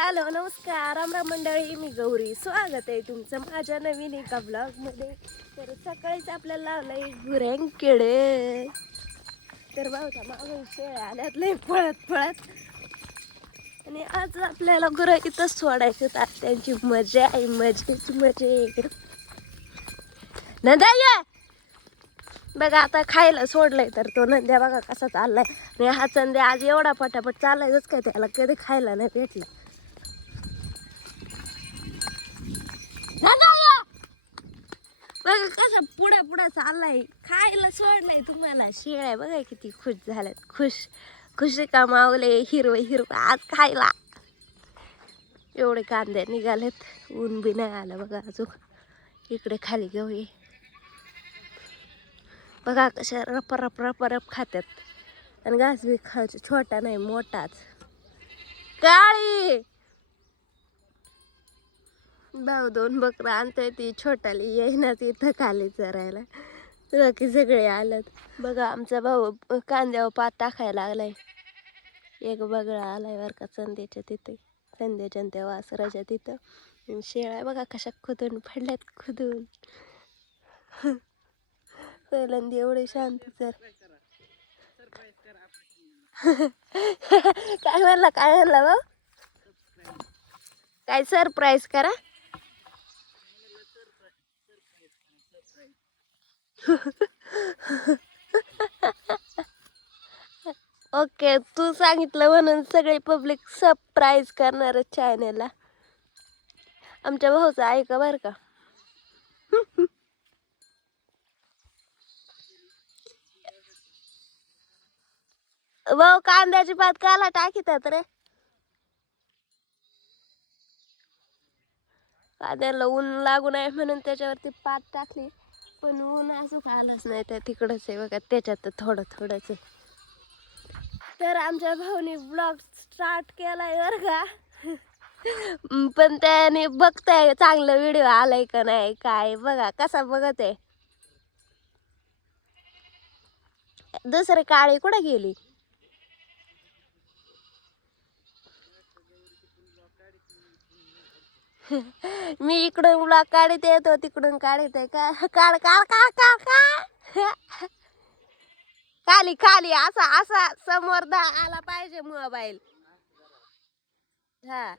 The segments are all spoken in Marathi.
हॅलो नमस्कार राम राम मंडळी, मी गौरी. स्वागत आहे तुमचं माझ्या नवीन एका ब्लॉगमध्ये. तर सकाळीच आपल्याला लावलंय गुऱ्यांकडे. तर भाऊचा मागून शेळ्या आल्यात लय पळत पळत. आणि आज आपल्याला गुरं इथंच सोडायचं, तर त्यांची मजा आहे, मजेची मजा. नंद्या ये बघा, आता खायला सोडलंय तर तो नंद्या बघा कसा चाललाय. आणि हा चंद्या आज एवढा पटापट चाललायच काय, त्याला कधी खायला नाही भेटलं. बघा कसा पुढे पुढे चाललाय, खायला सोडलंय तुम्हाला. शेळ्या बघा किती खुश झाल्यात, खुशी कमावले. हिरवं हिरवं आज खायला. एवढे कांदे निघालेत, ऊन बी नाही आलं बघा अजून. इकडे खाली घेऊया बघा कशा रप रप रप रप खात्यात. आणि घास बी खायचं, छोटा नाही मोठाच. काळी भाऊ 2 बकरं आणतोय, ती छोटाली येईना इथं खाली चरायला. बाकी सगळे आलेत बघा. आमचा भाऊ कांद्यावर पात टाकायला लागलाय. एक बगळा आलाय बर का संध्याच्या तिथे, संध्याच्या त्या वासराच्या तिथं. शेळ्या बघा कशा खुदून पडल्यात, खुदून. पहिल्यांदा एवढे शांत तर काय म्हणला भाऊ? काय सरप्राईज करा? ओके, तू सांगितलं म्हणून सगळे पब्लिक सरप्राईज करणार चॅनेलला. आमच्या भाऊचं ऐका बर का. भाऊ कांद्याची पात काला टाकीतात रे? कांद्याला ऊन लागू नये म्हणून त्याच्यावरती पात टाकली, पण ऊन असं आलंच नाही. त्या तिकडच आहे बघा, त्याच्यात थोडं थोडंच आहे. तर आमच्या भाऊनी ब्लॉग स्टार्ट केलाय बर का. पण त्याने बघताय चांगलं व्हिडिओ आलाय का नाही काय. बघा कसा बघत आहे. दुसरी काळी कुठे गेली? मी इकडून ब्लॉग काढत येतो, तिकडून काढत आहे का. काढ काढ काढ काढ काढ. खाली खाली असा असा समोर आला पाहिजे मोबाईल. हा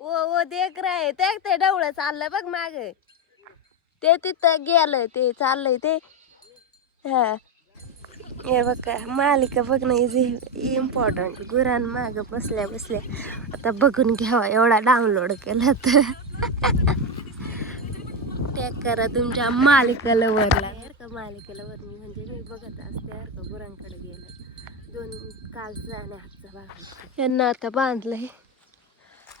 ओ देख रे, ते डवळं चाललं बघ माग, ते तिथं गेलं, ते चाललंय ते. हा हे बघा मालिका बघणं इज इम्पॉर्टंट. गुरान माग बसल्या बसल्या आता बघून घ्यावा, एवढा डाउनलोड केला तर. टॅग करा तुमच्या मालिकेला वरला का. मालिकेला वर म्हणजे मी बघत असते का गुरांकडे गेलं. 2 काल जाण्या हातचा भाग यांना आता बांधलंय.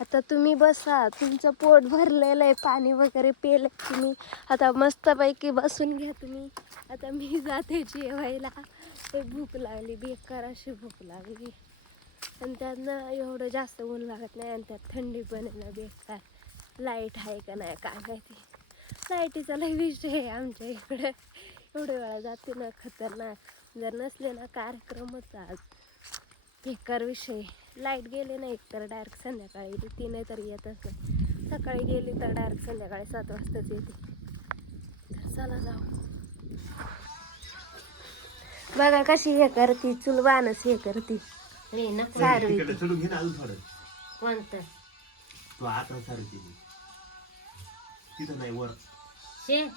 आता तुम्ही बसा, तुमचं पोट भरलेलं आहे, पाणी वगैरे पेलं तुम्ही. आता मस्तपैकी बसून घ्या तुम्ही. आता मी जाते जेवायला. ते भूक लागली, बेकार अशी भूक लागली. आणि त्यांना एवढं जास्त ऊन लागत नाही, आणि त्यात थंडी पण आहे ना बेकार. लाईट आहे का नाही काय माहिती. लाईटीचा लय विषय आहे आमच्या इकडं. एवढ्या वेळा जाते ना खतरनाक. जर नसले ना कार्यक्रमच आज बेकार विषय. लाईट गेली नाही तर डायरेक्ट संध्याकाळी येते, ती नाही तर येतच नाही. सकाळी गेली तर डायरेक्ट संध्याकाळी 7 वाजताच येते. तर चला जाऊ. बघा कशी हे करती, चुलवानच हे करती. सारवी कोणतं तो आता सारखी तिथं नाही वर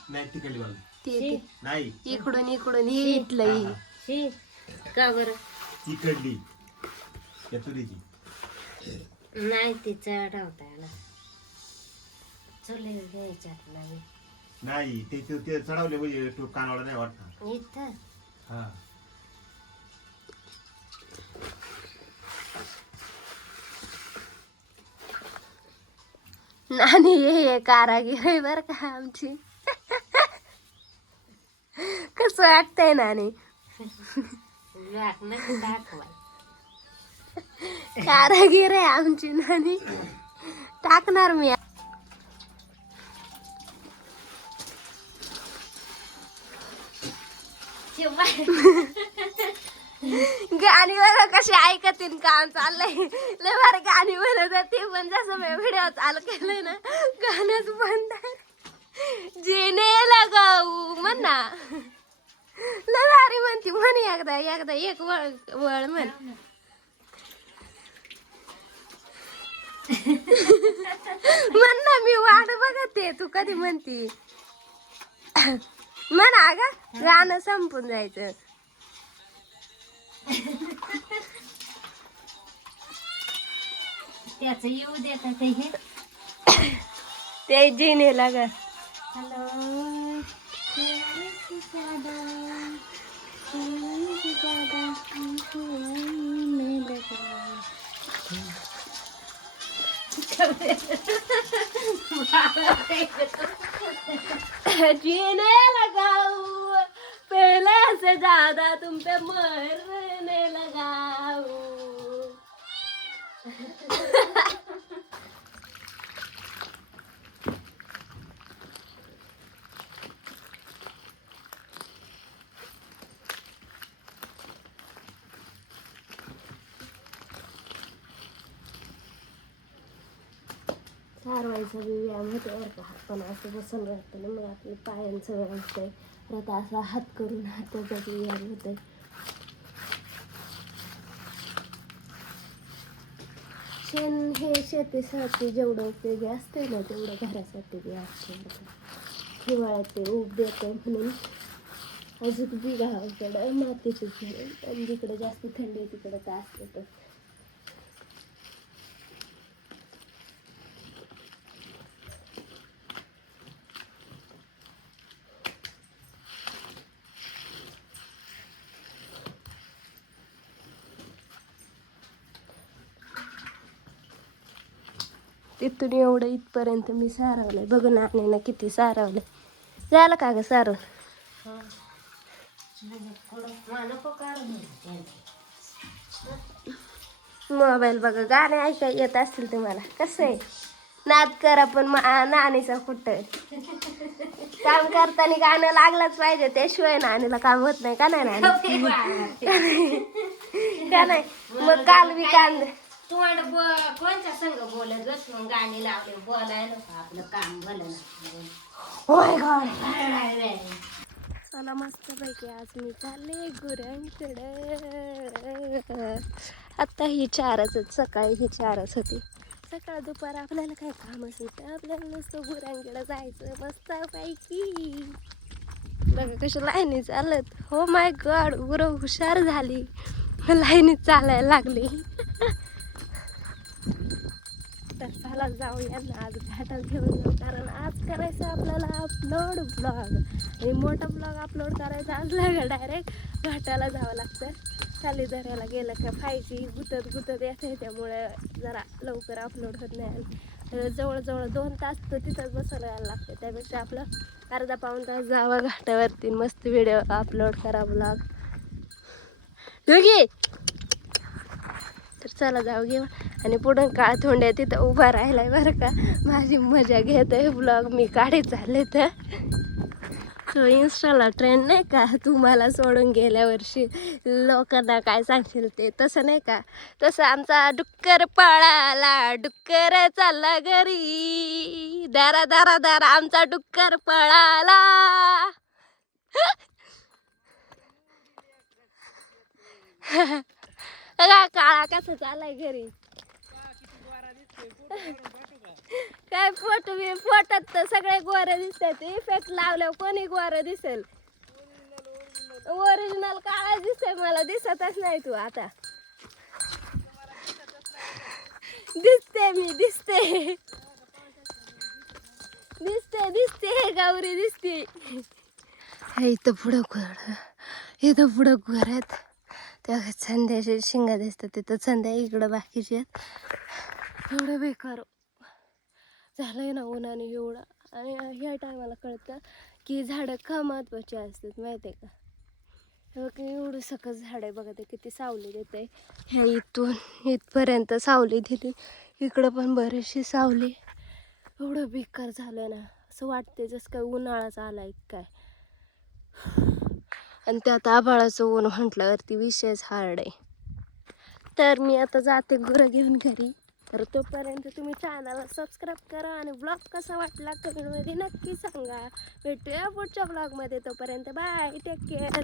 नाही तिकडली बाजू ती नाही इकडून इकडून हे इथलं शी का बरं तिकडली त्या तुरीची नाही ती चढवता याला चुली घ्यायच्यात नवीन नाही ते चढवले म्हणजे तो कानवाडा नाही वाटत इथं. हा नानी हे कारागीर आहे बर का आमची. कसं वाटतंय नानी? कारागीर आहे आमची नानी. टाकणार मी. गाणी बघा कशी ऐकतीन काम चाललंय लय भारी गाणी म्हणत ती पण जसं मी व्हिडिओ चालू केलंय ना गाणंच बंद जीने लगाऊ म्हण ना लय भारी म्हणती म्हण एकदा एकदा एक वळ वळ म्हण म्हण ना मी वाट बघते तू कधी म्हणती म्हणा ग गाणं संपून जायचं त्याच येऊ देतात ते हे ते जिनेला ग हॅलो जीने लगाऊ पहले से ज्यादा तुम पे मरने लगाऊ सारवायचा बी व्यायाम होतो बरं का हात पण असं बसून राहतं ना मग आपलं पायांचं व्यायाम होतंय परत असा हात करून हाताचा बी व्यायाम होतोय शेण हे शेतीसाठी जेवढं उपयोगी असते ना तेवढं घरासाठी बी असते बरं का हिवाळ्यात ते ऊब देतं म्हणून अजून बी गावाकडं मातीचं घर आणि जिकडं जास्त थंडी आहे तिकडं तर असतं तर तिथून एवढं इथपर्यंत मी सारवलंय बघ ना आणि ना किती सारवलंय झालं का ग सारव मोबाईल बघा गाणे ऐका येत असतील तुम्हाला कसं आहे नाद करा पण नाणीचा कुठं काम करताना गाणं लागलंच पाहिजे त्याशिवाय नाणीला काम होत नाही का नाही नाणी का नाही मग काल बी कांद कोणत्या संग बोलत बस मग गाणी लावले बोलायला आपलं काम भलं होय गॉड चला मस्तपैकी आज मी चालले गुरांकडे आत्ता ही 4च सकाळी ही 4च होती सकाळ दुपार आपल्याला काय कामच नसतं आपल्याला नुसतं गुरांकडे जायचं मस्तपैकी बघा कशी लाईनी चालत हो माय गॉड गुरं हुशार झाली लाईनीत चालायला लागली तर चला जाऊया ना आज घाटात घेऊन जाऊ कारण आज करायचं आपल्याला अपलोड ब्लॉग आणि मोठा ब्लॉग अपलोड करायचा असला का डायरेक्ट घाटाला जावं लागतं खाली दऱ्याला गेलं का फायची गुतत येते त्यामुळे जरा लवकर अपलोड होत नाही आणि जवळजवळ 2 तास तर तिथंच बसायला यायला लागतं त्यापेक्षा आपलं अर्धा पाऊण तास जावं घाटावरती मस्त व्हिडिओ अपलोड करा ब्लॉग दोघी तर चला जाऊ घेऊ आणि पुढं काळ थोंड्या तिथं उभा राहिलाय बरं का माझी मजा घेत आहे ब्लॉग मी काढे चालले तर तो इन्स्टाला ट्रेंड नाही का तुम्हाला सोडून गेल्या वर्षी लोकांना काय सांगशील ते तसं नाही का तसं आमचा डुक्कर पळाला डुक्कर चालला घरी दारा दारा दारा आमचा डुक्कर पळाला काळा कसा चालाय घरी काय फोटो बी फोटात तर सगळे गोरे दिसतात इफेक्ट लावल्यावर कोणी गोरे दिसेल ओरिजिनल काळा दिसतंय मला दिसतच नाही तू आता दिसते मी दिसते गौरी दिसते इथं पुढं घर इथं पुढं घर आहेत त्या संध्याचे शिंगा दिसतात तिथं संध्या इकडं बाकीचे आहेत एवढं बेकार झालंय ना उन्हाने एवढं आणि ह्या टायमाला कळतं की झाडं का महत्त्वाची असतात माहिती आहे का की एवढं सकस झाड आहे बघा ते किती सावली देते ह्या इथून इथपर्यंत सावली दिली इकडं पण बरीचशी सावली एवढं बेकार झालं ना असं वाटते जसं काय उन्हाळाच आलाय काय आणि त्यात आभाळाचं ऊन म्हटल्यावरती विषयच हार्ड आहे तर मी आता जाते गुरं घेऊन घरी. तर तोपर्यंत तुम्ही चॅनलला सबस्क्राईब करा आणि ब्लॉग कसा वाटला कमेंटमध्ये नक्की सांगा. भेटूया पुढच्या ब्लॉगमध्ये. तोपर्यंत बाय, टेक केअर.